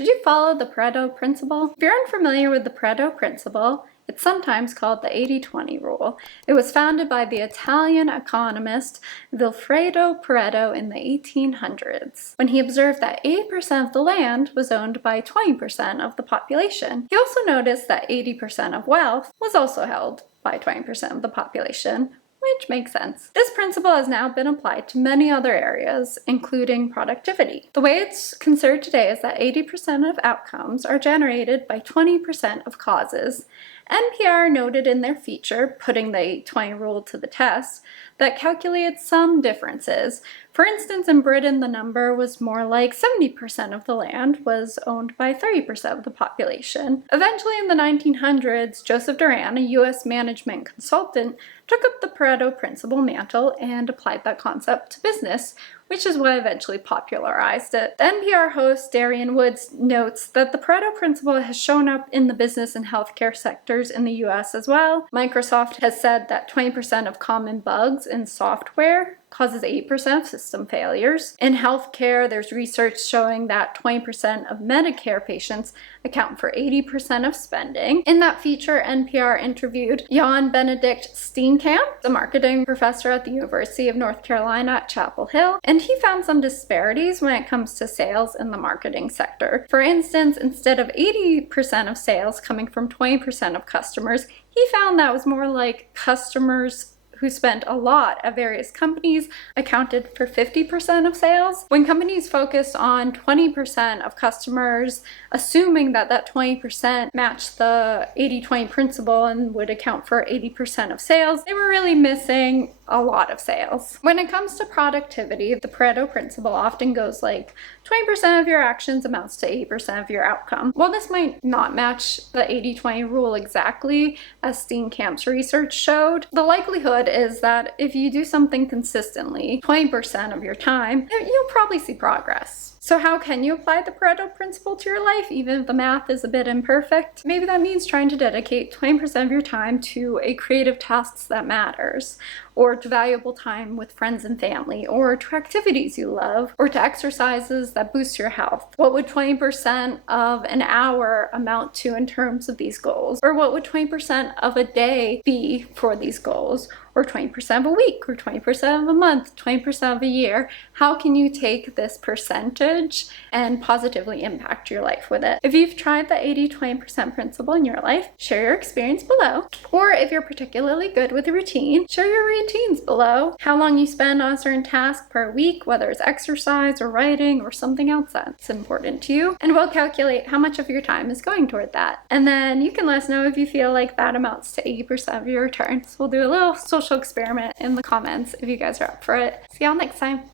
Should you follow the Pareto principle? If you're unfamiliar with the Pareto principle, it's sometimes called the 80-20 rule. It was founded by the Italian economist Vilfredo Pareto in the 1800s, when he observed that 80% of the land was owned by 20% of the population. He also noticed that 80% of wealth was also held by 20% of the population, which makes sense. This principle has now been applied to many other areas, including productivity. The way it's considered today is that 80% of outcomes are generated by 20% of causes. NPR noted in their feature, Putting the 80-20 Rule to the Test, that calculated some differences. For instance, in Britain, the number was more like 70% of the land was owned by 30% of the population. Eventually, in the 1900s, Joseph Duran, a US management consultant, took up the Pareto principle mantle and applied that concept to business, which is what eventually popularized it. The NPR host Darian Woods notes that the Pareto principle has shown up in the business and healthcare sectors in the US as well. Microsoft has said that 20% of common bugs in software causes 8% of system failures. In healthcare, there's research showing that 20% of Medicare patients account for 80% of spending. In that feature, NPR interviewed Jan Benedict Steenkamp, the marketing professor at the University of North Carolina at Chapel Hill, and he found some disparities when it comes to sales in the marketing sector. For instance, instead of 80% of sales coming from 20% of customers, he found that was more like customers who spent a lot at various companies accounted for 50% of sales. When companies focused on 20% of customers, assuming that that 20% matched the 80-20 principle and would account for 80% of sales, they were really missing a lot of sales. When it comes to productivity, the Pareto principle often goes like 20% of your actions amounts to 80% of your outcome. While this might not match the 80-20 rule exactly, as Steenkamp's research showed, the likelihood is that if you do something consistently 20% of your time, you'll probably see progress. So how can you apply the Pareto principle to your life, even if the math is a bit imperfect? Maybe that means trying to dedicate 20% of your time to a creative task that matters, or to valuable time with friends and family, or to activities you love, or to exercises that boost your health. What would 20% of an hour amount to in terms of these goals? Or what would 20% of a day be for these goals? Or 20% of a week, or 20% of a month, 20% of a year? How can you take this percentage and positively impact your life with it? If you've tried the 80-20% principle in your life, share your experience below. Or if you're particularly good with a routine, share your routines below. How long you spend on a certain task per week, whether it's exercise or writing or something else that's important to you. And we'll calculate how much of your time is going toward that. And then you can let us know if you feel like that amounts to 80% of your returns. We'll do a little social experiment in the comments if you guys are up for it. See y'all next time.